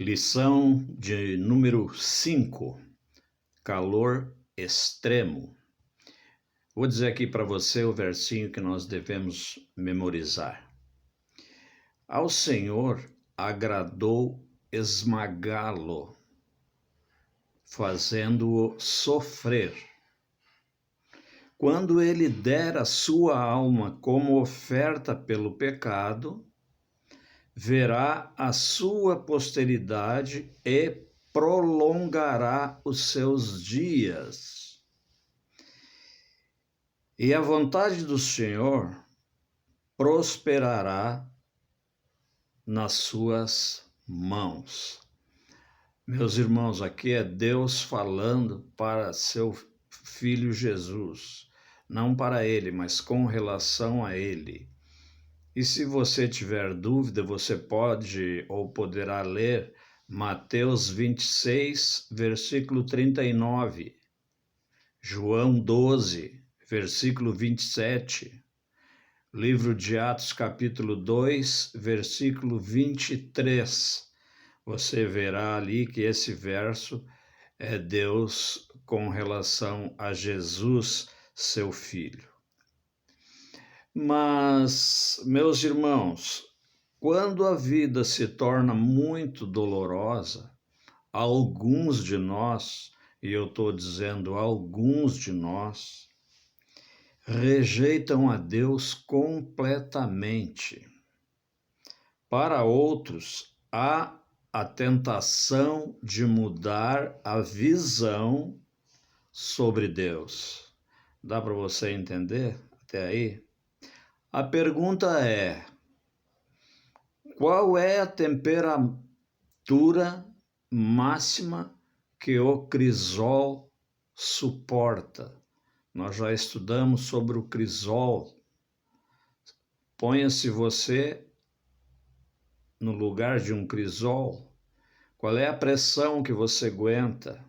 Lição de número 5, calor extremo. Vou dizer aqui para você o versinho que nós devemos memorizar. Ao Senhor agradou esmagá-lo, fazendo-o sofrer. Quando ele der a sua alma como oferta pelo pecado, verá a sua posteridade e prolongará os seus dias. E a vontade do Senhor prosperará nas suas mãos. Meus irmãos, aqui é Deus falando para seu filho Jesus, não para ele, mas com relação a ele. E se você tiver dúvida, você pode ou poderá ler Mateus 26, versículo 39, João 12, versículo 27, livro de Atos, capítulo 2, versículo 23. Você verá ali que esse verso é Deus com relação a Jesus, seu filho. Mas, meus irmãos, quando a vida se torna muito dolorosa, alguns de nós, e eu estou dizendo alguns de nós, rejeitam a Deus completamente. Para outros, há a tentação de mudar a visão sobre Deus. Dá para você entender até aí? A pergunta é: qual é a temperatura máxima que o crisol suporta? Nós já estudamos sobre o crisol. Ponha-se você no lugar de um crisol. Qual é a pressão que você aguenta?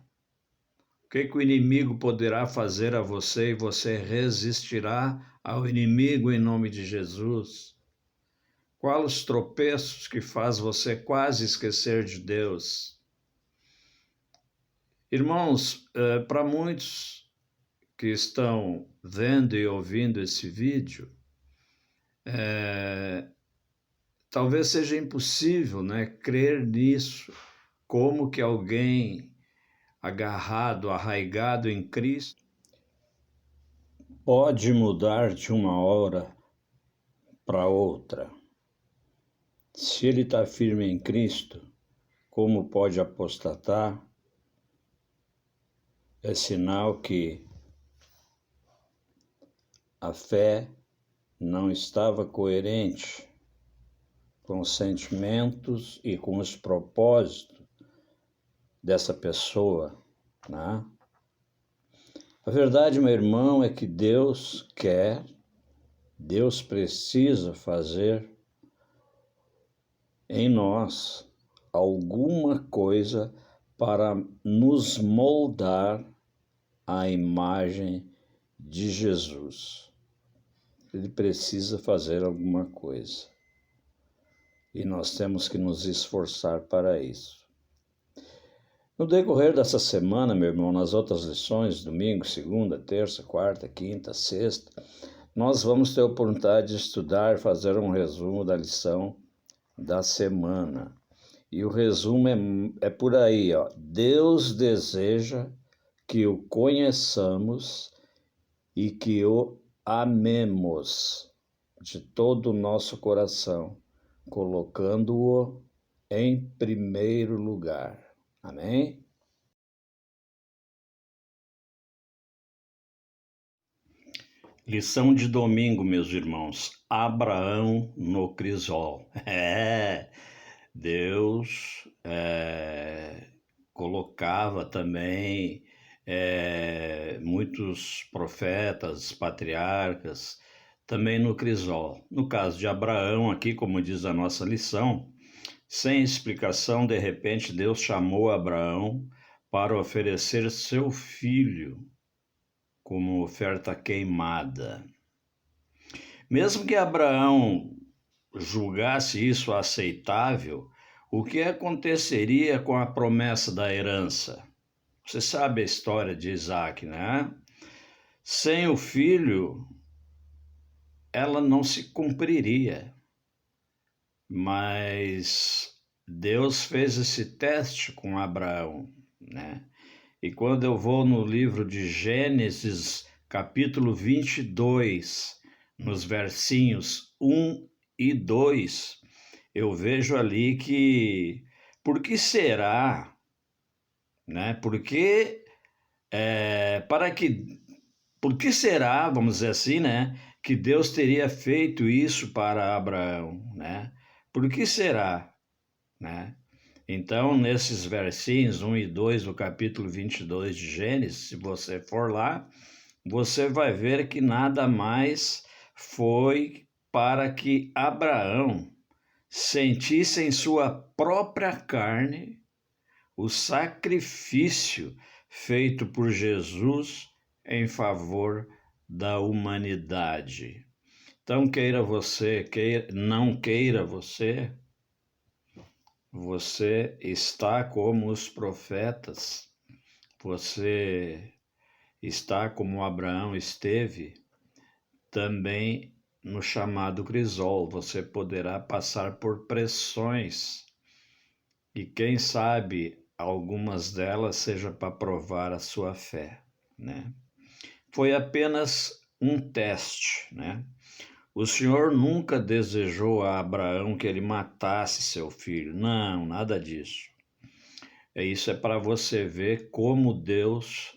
O que o inimigo poderá fazer a você e você resistirá ao inimigo em nome de Jesus? Quais os tropeços que faz você quase esquecer de Deus? Irmãos, para muitos que estão vendo e ouvindo esse vídeo, talvez seja impossível, né, crer nisso. Como que alguém agarrado, arraigado em Cristo, pode mudar de uma hora para outra? Se ele está firme em Cristo, como pode apostatar? É sinal que a fé não estava coerente com os sentimentos e com os propósitos dessa pessoa, né? A verdade, meu irmão, é que Deus quer, Deus precisa fazer em nós alguma coisa para nos moldar à imagem de Jesus. Ele precisa fazer alguma coisa. E nós temos que nos esforçar para isso. No decorrer dessa semana, meu irmão, nas outras lições, domingo, segunda, terça, quarta, quinta, sexta, nós vamos ter a oportunidade de estudar, fazer um resumo da lição da semana. E o resumo é por aí, ó. Deus deseja que o conheçamos e que o amemos de todo o nosso coração, colocando-o em primeiro lugar. Amém? Lição de domingo, meus irmãos. Abraão no crisol. Deus colocava também muitos profetas, patriarcas, também no crisol. No caso de Abraão, aqui, como diz a nossa lição, sem explicação, de repente, Deus chamou Abraão para oferecer seu filho como oferta queimada. Mesmo que Abraão julgasse isso aceitável, o que aconteceria com a promessa da herança? Você sabe a história de Isaac, né? Sem o filho, ela não se cumpriria. Mas Deus fez esse teste com Abraão, né? E quando eu vou no livro de Gênesis, capítulo 22, nos versinhos 1 e 2, eu vejo ali que, por que será, né? Para que, por que será, vamos dizer assim, né? Que Deus teria feito isso para Abraão, né? Por que será, né? Então, nesses versinhos 1 e 2 do capítulo 22 de Gênesis, se você for lá, você vai ver que nada mais foi para que Abraão sentisse em sua própria carne o sacrifício feito por Jesus em favor da humanidade. Então, não queira você, você está como os profetas, você está como Abraão esteve, também no chamado crisol. Você poderá passar por pressões e, quem sabe, algumas delas seja para provar a sua fé, né? Foi apenas um teste, né? O Senhor nunca desejou a Abraão que ele matasse seu filho. Não, nada disso. Isso é para você ver como Deus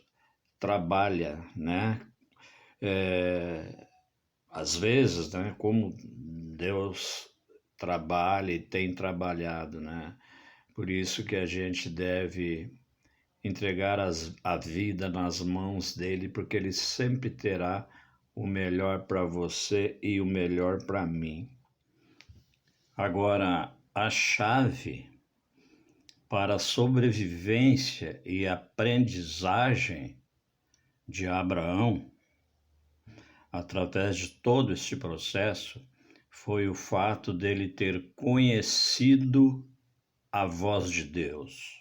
trabalha, né? Às vezes, né? Como Deus trabalha e tem trabalhado, né? Por isso que a gente deve entregar a vida nas mãos dele, porque ele sempre terá o melhor para você e o melhor para mim. Agora, a chave para a sobrevivência e aprendizagem de Abraão, através de todo este processo, foi o fato dele ter conhecido a voz de Deus.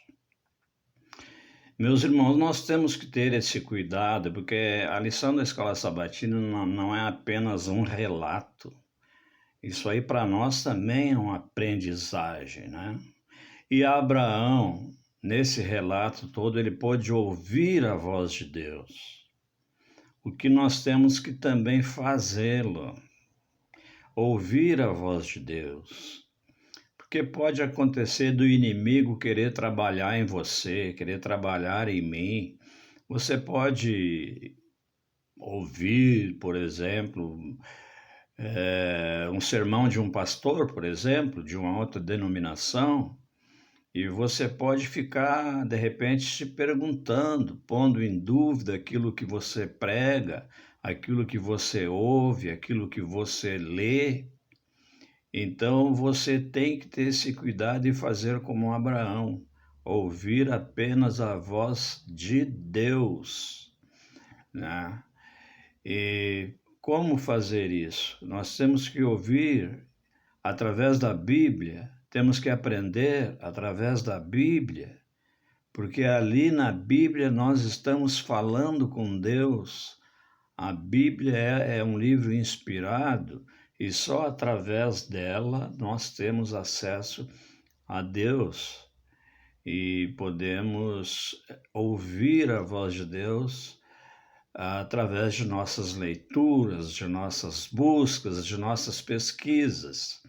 Meus irmãos, nós temos que ter esse cuidado, porque a lição da escola sabatina não é apenas um relato. Isso aí para nós também é uma aprendizagem, né? E Abraão, nesse relato todo, ele pôde ouvir a voz de Deus. O que nós temos que também fazê-lo, ouvir a voz de Deus. Porque pode acontecer do inimigo querer trabalhar em você, querer trabalhar em mim. Você pode ouvir, por exemplo, um sermão de um pastor, por exemplo, de uma outra denominação, e você pode ficar, de repente, se perguntando, pondo em dúvida aquilo que você prega, aquilo que você ouve, aquilo que você lê. Então você tem que ter esse cuidado e fazer como Abraão, ouvir apenas a voz de Deus, né? E como fazer isso? Nós temos que ouvir através da Bíblia, temos que aprender através da Bíblia, porque ali na Bíblia nós estamos falando com Deus. A Bíblia é um livro inspirado e só através dela nós temos acesso a Deus e podemos ouvir a voz de Deus através de nossas leituras, de nossas buscas, de nossas pesquisas.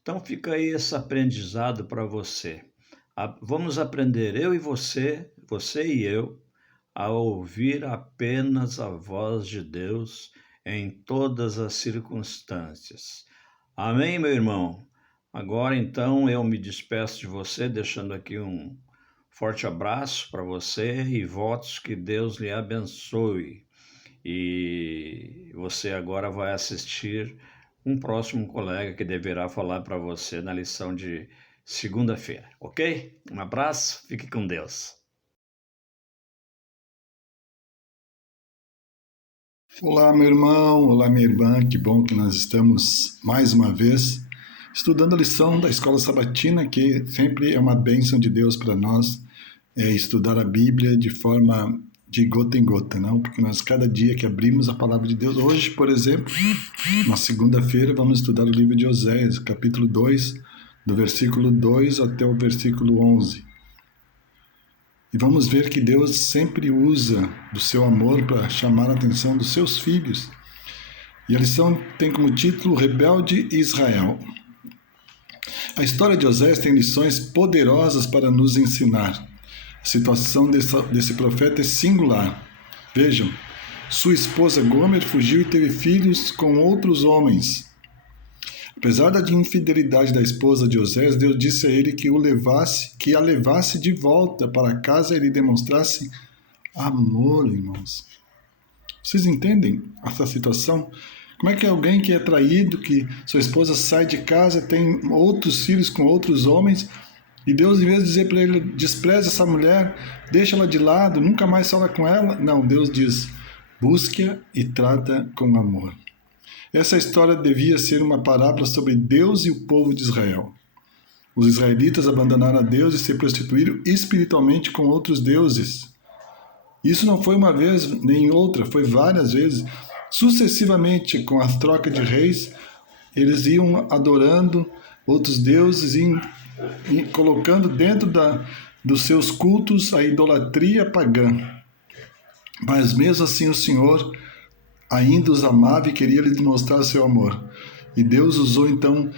Então fica aí esse aprendizado para você. Vamos aprender, eu e você, você e eu, a ouvir apenas a voz de Deus em todas as circunstâncias. Amém, meu irmão? Agora então eu me despeço de você, deixando aqui um forte abraço para você e votos que Deus lhe abençoe. E você agora vai assistir um próximo colega que deverá falar para você na lição de segunda-feira, ok? Um abraço, fique com Deus. Olá, meu irmão, olá, minha irmã, que bom que nós estamos mais uma vez estudando a lição da Escola Sabatina, que sempre é uma bênção de Deus para nós, estudar a Bíblia de forma de gota em gota, não? Porque nós, cada dia que abrimos a palavra de Deus, hoje, por exemplo, na segunda-feira, vamos estudar o livro de Oséias, capítulo 2, do versículo 2 até o versículo 11. E vamos ver que Deus sempre usa do seu amor para chamar a atenção dos seus filhos. E a lição tem como título Rebelde Israel. A história de Oséias tem lições poderosas para nos ensinar. A situação desse profeta é singular. Vejam, sua esposa Gomer fugiu e teve filhos com outros homens. Apesar da infidelidade da esposa de Oséias, Deus disse a ele que a levasse de volta para casa e lhe demonstrasse amor, irmãos. Vocês entendem essa situação? Como é que alguém que é traído, que sua esposa sai de casa, tem outros filhos com outros homens, e Deus, em vez de dizer para ele, despreze essa mulher, deixa ela de lado, nunca mais fala com ela? Não, Deus diz, busque-a e trata com amor. Essa história devia ser uma parábola sobre Deus e o povo de Israel. Os israelitas abandonaram a Deus e se prostituíram espiritualmente com outros deuses. Isso não foi uma vez nem outra, foi várias vezes. Sucessivamente, com a troca de reis, eles iam adorando outros deuses e colocando dentro dos seus cultos a idolatria pagã. Mas mesmo assim o Senhor ainda os amava e queria lhes mostrar seu amor. E Deus usou então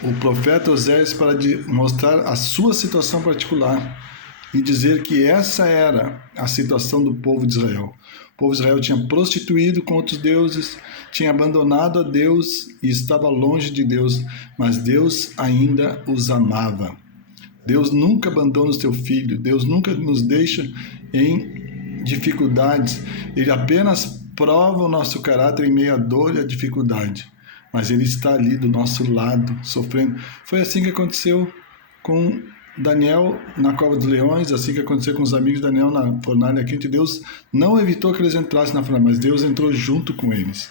o profeta Oséias para mostrar a sua situação particular e dizer que essa era a situação do povo de Israel. O povo de Israel tinha prostituído com outros deuses, tinha abandonado a Deus e estava longe de Deus, mas Deus ainda os amava. Deus nunca abandona o seu filho, Deus nunca nos deixa em dificuldades, Ele apenas prova o nosso caráter em meio à dor e à dificuldade, mas Ele está ali do nosso lado, sofrendo. Foi assim que aconteceu com Daniel na cova dos leões, assim que aconteceu com os amigos de Daniel na fornalha quente. Deus não evitou que eles entrassem na fornalha, mas Deus entrou junto com eles.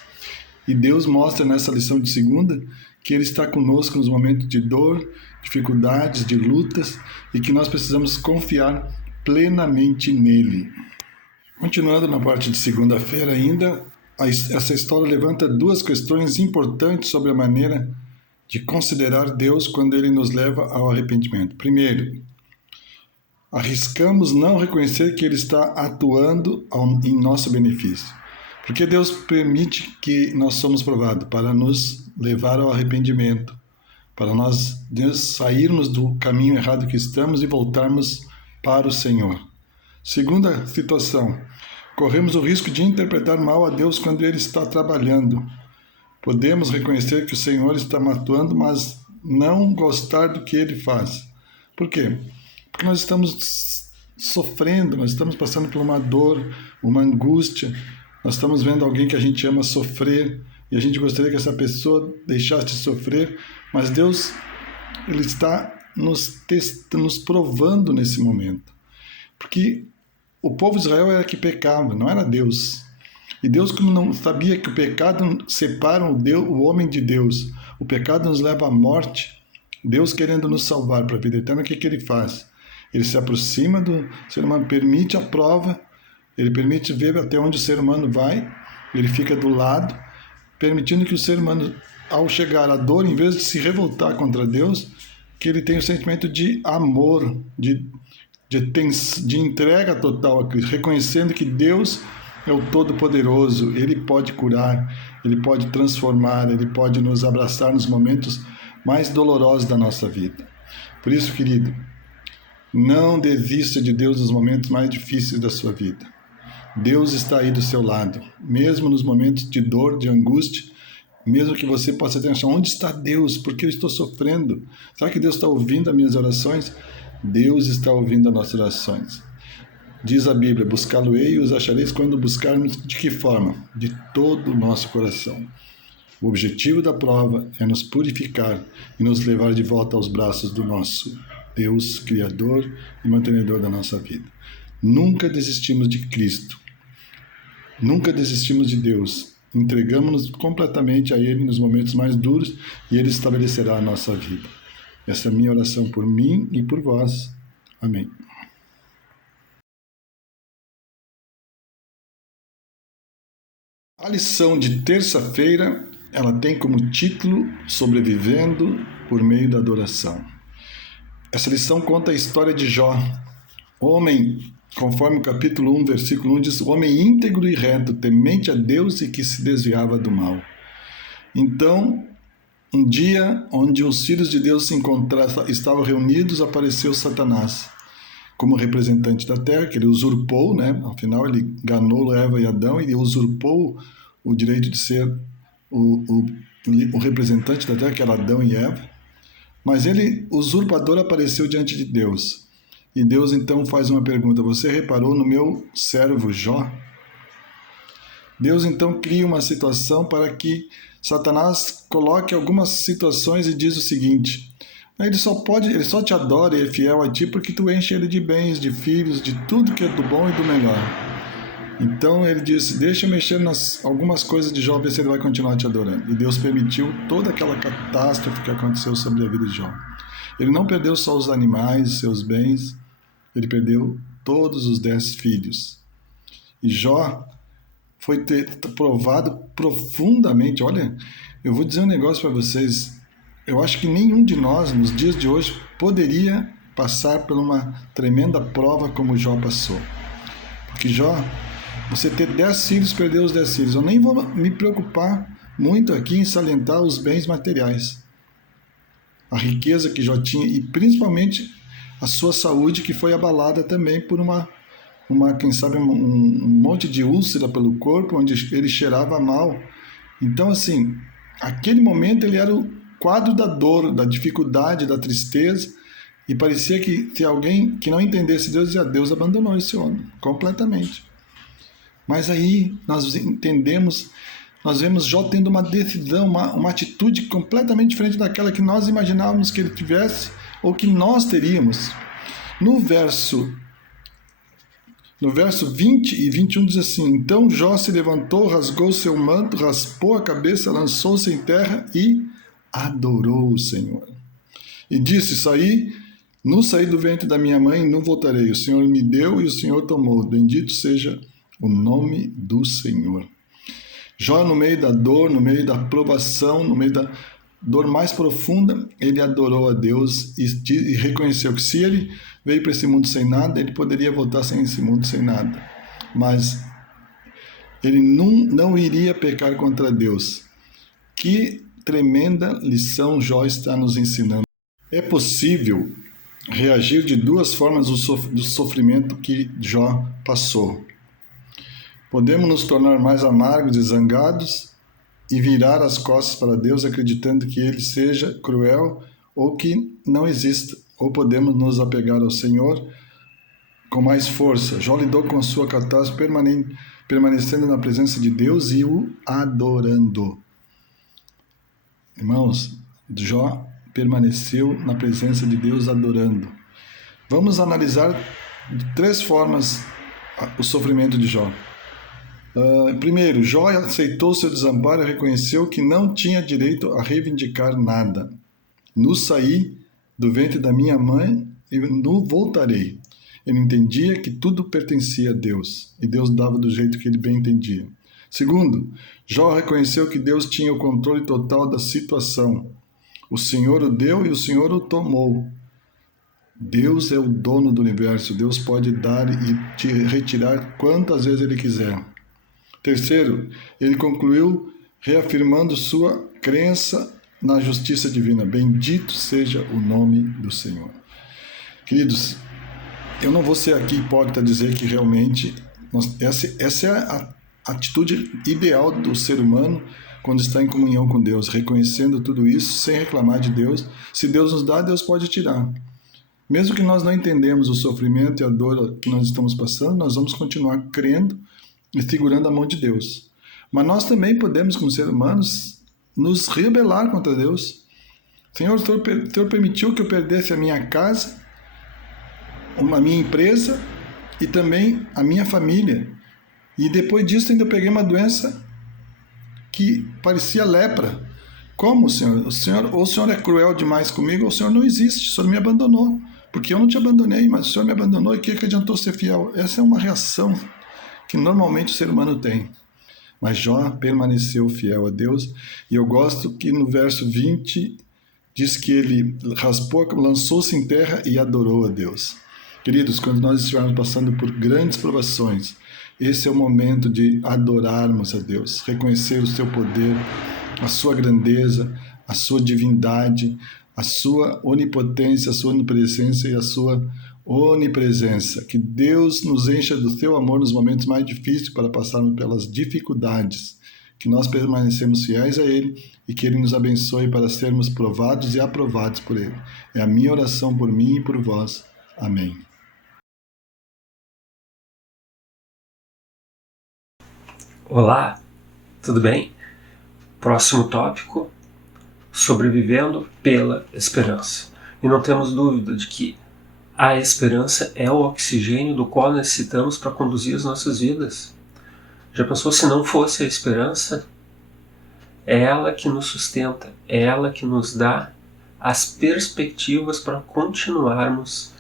E Deus mostra nessa lição de segunda que Ele está conosco nos momentos de dor, dificuldades, de lutas, e que nós precisamos confiar plenamente nele. Continuando na parte de segunda-feira ainda, essa história levanta duas questões importantes sobre a maneira de considerar Deus quando Ele nos leva ao arrependimento. Primeiro, arriscamos não reconhecer que Ele está atuando em nosso benefício. Porque Deus permite que nós somos provados para nos levar ao arrependimento, para nós sairmos do caminho errado que estamos e voltarmos para o Senhor. Segunda situação, corremos o risco de interpretar mal a Deus quando Ele está trabalhando. Podemos reconhecer que o Senhor está atuando, mas não gostar do que Ele faz. Por quê? Porque nós estamos sofrendo, nós estamos passando por uma dor, uma angústia, nós estamos vendo alguém que a gente ama sofrer e a gente gostaria que essa pessoa deixasse de sofrer, mas Deus, Ele está nos provando nesse momento. Porque o povo de Israel era que pecava, não era Deus. E Deus, como não sabia que o pecado separa o homem de Deus, o pecado nos leva à morte, Deus querendo nos salvar para a vida eterna, o que Ele faz? Ele se aproxima do ser humano, permite a prova, Ele permite ver até onde o ser humano vai, Ele fica do lado, permitindo que o ser humano, ao chegar à dor, em vez de se revoltar contra Deus, que ele tenha o sentimento de amor, de entrega total a Cristo, reconhecendo que Deus é o Todo-Poderoso, Ele pode curar, Ele pode transformar, Ele pode nos abraçar nos momentos mais dolorosos da nossa vida. Por isso, querido, não desista de Deus nos momentos mais difíceis da sua vida. Deus está aí do seu lado, mesmo nos momentos de dor, de angústia, mesmo que você possa ter achado, onde está Deus? Por que eu estou sofrendo? Será que Deus está ouvindo as minhas orações? Deus está ouvindo as nossas orações. Diz a Bíblia, buscá-lo-ei e os achareis quando buscarmos de que forma? De todo o nosso coração. O objetivo da prova é nos purificar e nos levar de volta aos braços do nosso Deus, Criador e mantenedor da nossa vida. Nunca desistimos de Cristo. Nunca desistimos de Deus. entregamos-nos completamente a Ele nos momentos mais duros e Ele estabelecerá a nossa vida. Essa é a minha oração por mim e por vós. Amém. A lição de terça-feira, ela tem como título Sobrevivendo por meio da adoração. Essa lição conta a história de Jó, homem, conforme o capítulo 1, versículo 1 diz, homem íntegro e reto, temente a Deus e que se desviava do mal. Então, um dia onde os filhos de Deus estavam reunidos, apareceu Satanás como representante da terra, que ele usurpou, né? Afinal ele enganou Eva e Adão e usurpou o direito de ser o representante da terra, que era Adão e Eva. Mas ele, usurpador, apareceu diante de Deus. E Deus então faz uma pergunta: você reparou no meu servo Jó? Deus então cria uma situação para que Satanás coloque algumas situações e diz o seguinte: ele só te adora e é fiel a ti porque tu enche ele de bens, de filhos, de tudo que é do bom e do melhor. Então ele disse: deixa eu mexer nas algumas coisas de Jó, ver se ele vai continuar te adorando. E Deus permitiu toda aquela catástrofe que aconteceu sobre a vida de Jó. Ele não perdeu só os animais, seus bens, ele perdeu todos os 10 filhos. E Jó foi provado profundamente. Olha, eu vou dizer um negócio para vocês. Eu acho que nenhum de nós, nos dias de hoje, poderia passar por uma tremenda prova como Jó passou. Porque Jó, você ter 10 filhos, perder os 10 filhos. Eu nem vou me preocupar muito aqui em salientar os bens materiais. A riqueza que Jó tinha e principalmente a sua saúde, que foi abalada também por quem sabe, um monte de úlcera pelo corpo, onde ele cheirava mal. Então, assim, aquele momento ele era o quadro da dor, da dificuldade, da tristeza, e parecia que se alguém que não entendesse Deus, dizia: Deus abandonou esse homem, completamente. Mas aí nós entendemos, nós vemos Jó tendo uma decisão, uma atitude completamente diferente daquela que nós imaginávamos que ele tivesse, ou que nós teríamos. No verso 20 e 21 diz assim: então Jó se levantou, rasgou seu manto, raspou a cabeça, lançou-se em terra e adorou o Senhor. E disse: saí do ventre da minha mãe e não voltarei. O Senhor me deu e o Senhor tomou. Bendito seja o nome do Senhor. Jó, no meio da dor, no meio da provação, no meio da dor mais profunda, ele adorou a Deus e reconheceu que se ele veio para esse mundo sem nada, ele poderia voltar sem esse mundo sem nada. Mas ele não iria pecar contra Deus. Que tremenda lição Jó está nos ensinando. É possível reagir de duas formas do sofrimento que Jó passou. Podemos nos tornar mais amargos e zangados e virar as costas para Deus acreditando que Ele seja cruel ou que não exista. Ou podemos nos apegar ao Senhor com mais força. Jó lidou com a sua catástrofe permanecendo na presença de Deus e o adorando. Irmãos, Jó permaneceu na presença de Deus adorando. Vamos analisar de 3 formas o sofrimento de Jó. Primeiro, Jó aceitou seu desamparo e reconheceu que não tinha direito a reivindicar nada. No saí do ventre da minha mãe e no voltarei. Ele entendia que tudo pertencia a Deus e Deus dava do jeito que ele bem entendia. Segundo, Jó reconheceu que Deus tinha o controle total da situação. O Senhor o deu e o Senhor o tomou. Deus é o dono do universo. Deus pode dar e te retirar quantas vezes Ele quiser. Terceiro, ele concluiu reafirmando sua crença na justiça divina. Bendito seja o nome do Senhor. Queridos, eu não vou ser aqui hipócrita dizer que realmente essa é a atitude ideal do ser humano quando está em comunhão com Deus, reconhecendo tudo isso sem reclamar de Deus. Se Deus nos dá, Deus pode tirar. Mesmo que nós não entendemos o sofrimento e a dor que nós estamos passando, nós vamos continuar crendo e segurando a mão de Deus. Mas nós também podemos, como seres humanos, nos rebelar contra Deus. Senhor, o Senhor permitiu que eu perdesse a minha casa, a minha empresa e também a minha família. E depois disso ainda eu peguei uma doença que parecia lepra. Como, Senhor? Ou o Senhor é cruel demais comigo, ou o Senhor não existe, o Senhor me abandonou. Porque eu não te abandonei, mas o Senhor me abandonou, e o que adiantou ser fiel? Essa é uma reação que normalmente o ser humano tem. Mas Jó permaneceu fiel a Deus, e eu gosto que no verso 20 diz que ele lançou-se em terra e adorou a Deus. Queridos, quando nós estivermos passando por grandes provações, esse é o momento de adorarmos a Deus, reconhecer o seu poder, a sua grandeza, a sua divindade, a sua onipotência, a sua onipresença e a sua onipresença. Que Deus nos encha do seu amor nos momentos mais difíceis para passarmos pelas dificuldades, que nós permanecemos fiéis a Ele e que Ele nos abençoe para sermos provados e aprovados por Ele. É a minha oração por mim e por vós. Amém. Olá, tudo bem? Próximo tópico, sobrevivendo pela esperança. E não temos dúvida de que a esperança é o oxigênio do qual necessitamos para conduzir as nossas vidas. Já pensou se não fosse a esperança? É ela que nos sustenta, é ela que nos dá as perspectivas para continuarmos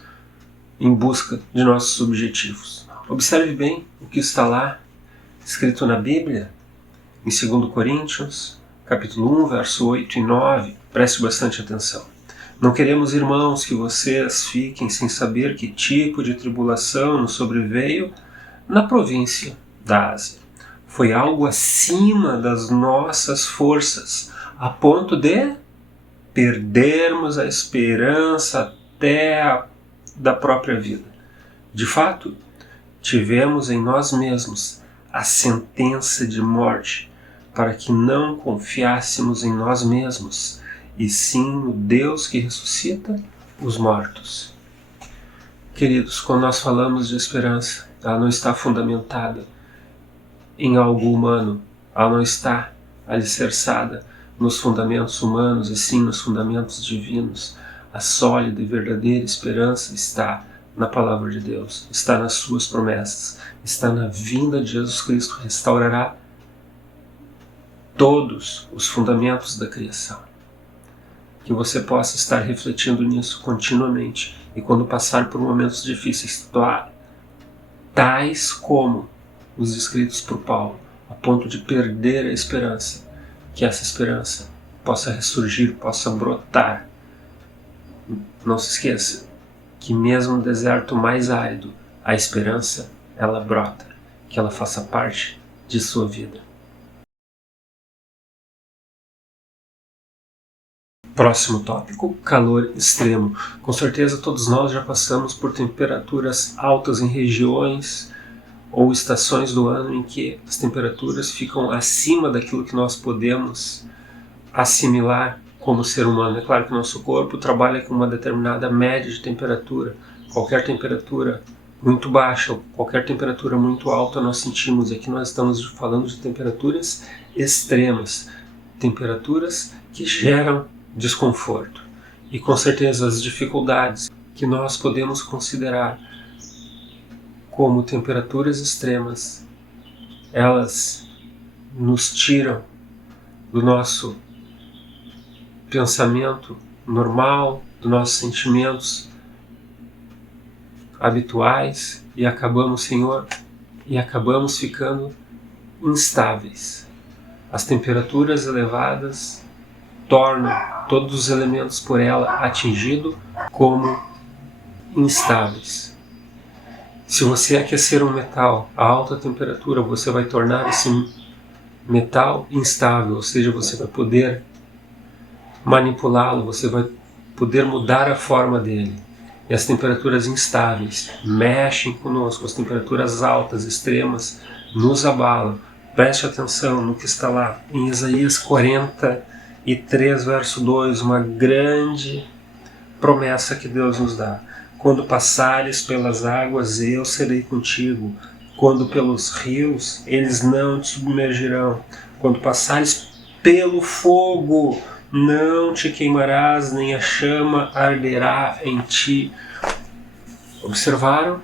em busca de nossos objetivos. Observe bem o que está lá, escrito na Bíblia, em 2 Coríntios, capítulo 1, verso 8 e 9. Preste bastante atenção. Não queremos, irmãos, que vocês fiquem sem saber que tipo de tribulação nos sobreveio na província da Ásia. Foi algo acima das nossas forças, a ponto de perdermos a esperança até da própria vida. De fato, tivemos em nós mesmos a sentença de morte, para que não confiássemos em nós mesmos, e sim no Deus que ressuscita os mortos. Queridos, quando nós falamos de esperança, ela não está fundamentada em algo humano, ela não está alicerçada nos fundamentos humanos, e sim nos fundamentos divinos. A sólida e verdadeira esperança está na palavra de Deus, está nas suas promessas, está na vinda de Jesus Cristo, restaurará todos os fundamentos da criação. Que você possa estar refletindo nisso continuamente, e quando passar por momentos difíceis, tais como os descritos por Paulo, a ponto de perder a esperança, que essa esperança possa ressurgir, possa brotar. Não se esqueça que mesmo no deserto mais árido, a esperança, ela brota, que ela faça parte de sua vida. Próximo tópico, calor extremo. Com certeza todos nós já passamos por temperaturas altas em regiões ou estações do ano em que as temperaturas ficam acima daquilo que nós podemos assimilar como ser humano. É claro que o nosso corpo trabalha com uma determinada média de temperatura. Qualquer temperatura muito baixa, qualquer temperatura muito alta nós sentimos. Aqui nós estamos falando de temperaturas extremas, temperaturas que geram desconforto. E com certeza as dificuldades que nós podemos considerar como temperaturas extremas, elas nos tiram do nosso pensamento normal, dos nossos sentimentos habituais e acabamos, Senhor, ficando instáveis. As temperaturas elevadas tornam todos os elementos por ela atingidos como instáveis. Se você aquecer um metal a alta temperatura, você vai tornar esse metal instável, ou seja, você vai poder manipulá-lo, você vai poder mudar a forma dele. E as temperaturas instáveis mexem conosco, as temperaturas altas, extremas, nos abalam. Preste atenção no que está lá em Isaías 43, verso 2, uma grande promessa que Deus nos dá. Quando passares pelas águas, eu serei contigo. Quando pelos rios, eles não te submergirão. Quando passares pelo fogo, não te queimarás, nem a chama arderá em ti. Observaram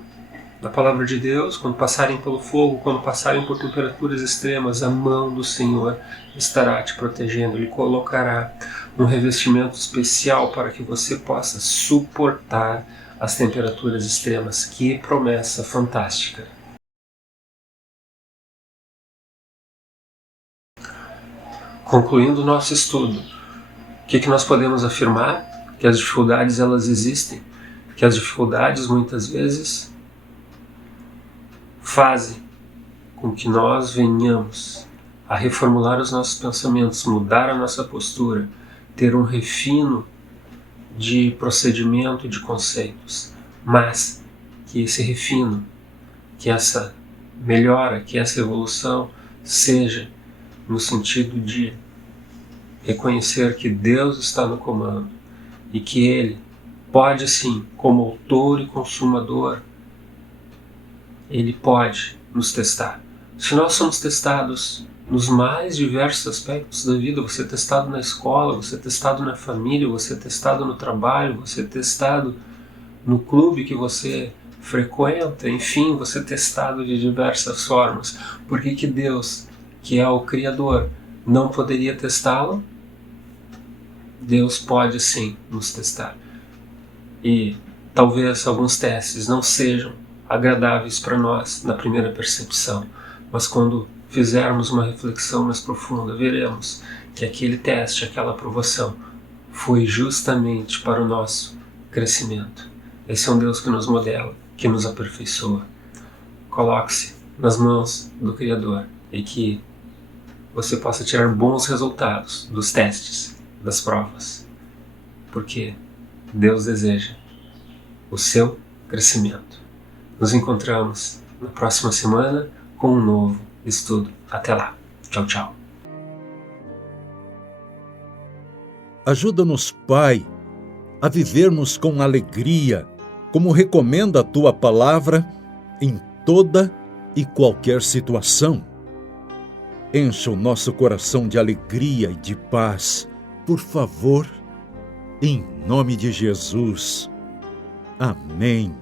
da palavra de Deus, quando passarem pelo fogo, quando passarem por temperaturas extremas, a mão do Senhor estará te protegendo. Ele colocará um revestimento especial para que você possa suportar as temperaturas extremas. Que promessa fantástica! Concluindo o nosso estudo, o que nós podemos afirmar? Que as dificuldades elas existem, que as dificuldades muitas vezes fazem com que nós venhamos a reformular os nossos pensamentos, mudar a nossa postura, ter um refino de procedimento, de conceitos, mas que esse refino, que essa melhora, que essa evolução seja no sentido de reconhecer que Deus está no comando e que Ele pode sim, como autor e consumador, Ele pode nos testar. Se nós somos testados nos mais diversos aspectos da vida, você é testado na escola, você é testado na família, você é testado no trabalho, você é testado no clube que você frequenta, enfim, você é testado de diversas formas. Por que Deus, que é o Criador, não poderia testá-lo? Deus pode sim nos testar. E talvez alguns testes não sejam agradáveis para nós na primeira percepção, mas quando fizermos uma reflexão mais profunda, veremos que aquele teste, aquela provação, foi justamente para o nosso crescimento. Esse é um Deus que nos modela, que nos aperfeiçoa. Coloque-se nas mãos do Criador e que você possa tirar bons resultados dos testes, das provas, porque Deus deseja o seu crescimento. Nos encontramos na próxima semana com um novo estudo. Até lá. Tchau, tchau. Ajuda-nos, Pai, a vivermos com alegria, como recomenda a Tua palavra, em toda e qualquer situação. Encha o nosso coração de alegria e de paz, por favor, em nome de Jesus. Amém.